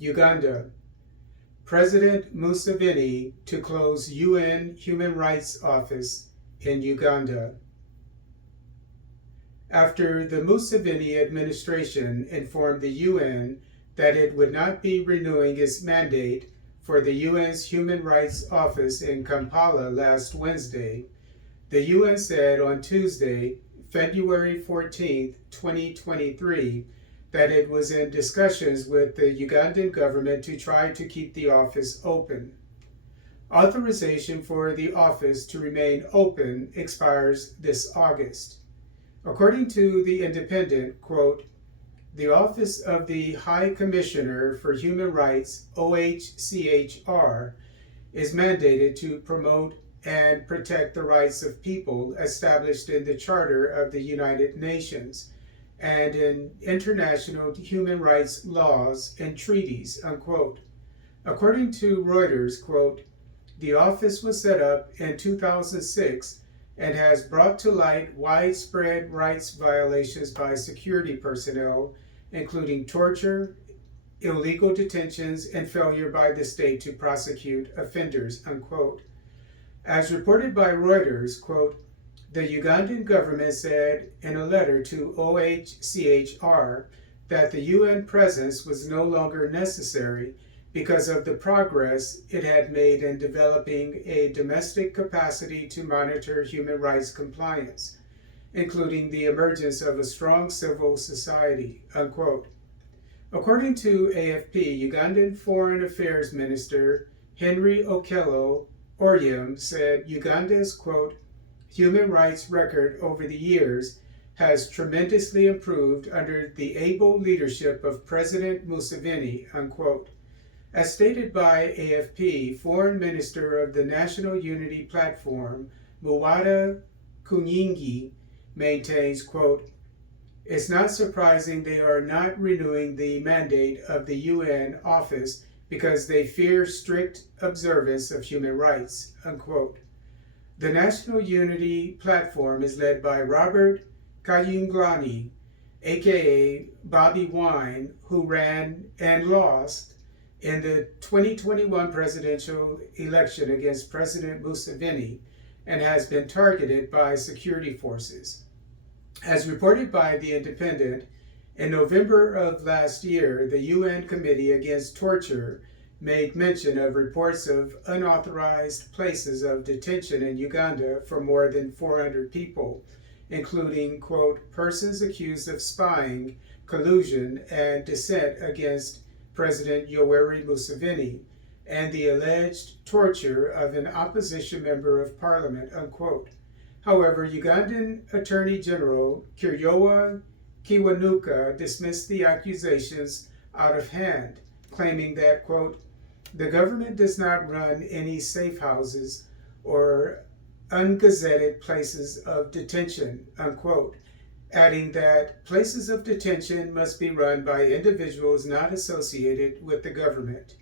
Uganda. President Museveni to close UN Human Rights Office in Uganda. After the Museveni administration informed the UN that it would not be renewing its mandate for the UN's Human Rights Office in Kampala last Wednesday, the UN said on Tuesday, February 14, 2023, that it was in discussions with the Ugandan government to try to keep the office open. Authorization for the office to remain open expires this August. According to The Independent, quote, the Office of the High Commissioner for Human Rights, OHCHR, is mandated to promote and protect the rights of people established in the Charter of the United Nations and in international human rights laws and treaties, unquote. According to Reuters, quote, the office was set up in 2006 and has brought to light widespread rights violations by security personnel, including torture, illegal detentions, and failure by the state to prosecute offenders, unquote. As reported by Reuters, quote, the Ugandan government said in a letter to OHCHR that the UN presence was no longer necessary because of the progress it had made in developing a domestic capacity to monitor human rights compliance, including the emergence of a strong civil society, unquote. According to AFP, Ugandan Foreign Affairs Minister Henry Okello Oryem said Uganda's, quote, human rights record over the years has tremendously improved under the able leadership of President Museveni, unquote. As stated by AFP, Foreign Minister of the National Unity Platform, Muwada Nkunyingi, maintains, quote, it's not surprising they are not renewing the mandate of the UN office because they fear strict observance of human rights, unquote. The National Unity Platform is led by Robert Kyagulanyi, aka Bobi Wine, who ran and lost in the 2021 presidential election against President Museveni and has been targeted by security forces. As reported by The Independent, in November of last year, the UN Committee Against Torture made mention of reports of unauthorized places of detention in Uganda for more than 400 people, including, quote, persons accused of spying, collusion, and dissent against President Yoweri Museveni, and the alleged torture of an opposition member of parliament, unquote. However, Ugandan Attorney General Kiryowa Kiwanuka dismissed the accusations out of hand, claiming that, quote, the government does not run any safe houses or ungazetted places of detention, unquote, adding that places of detention must be run by individuals not associated with the government.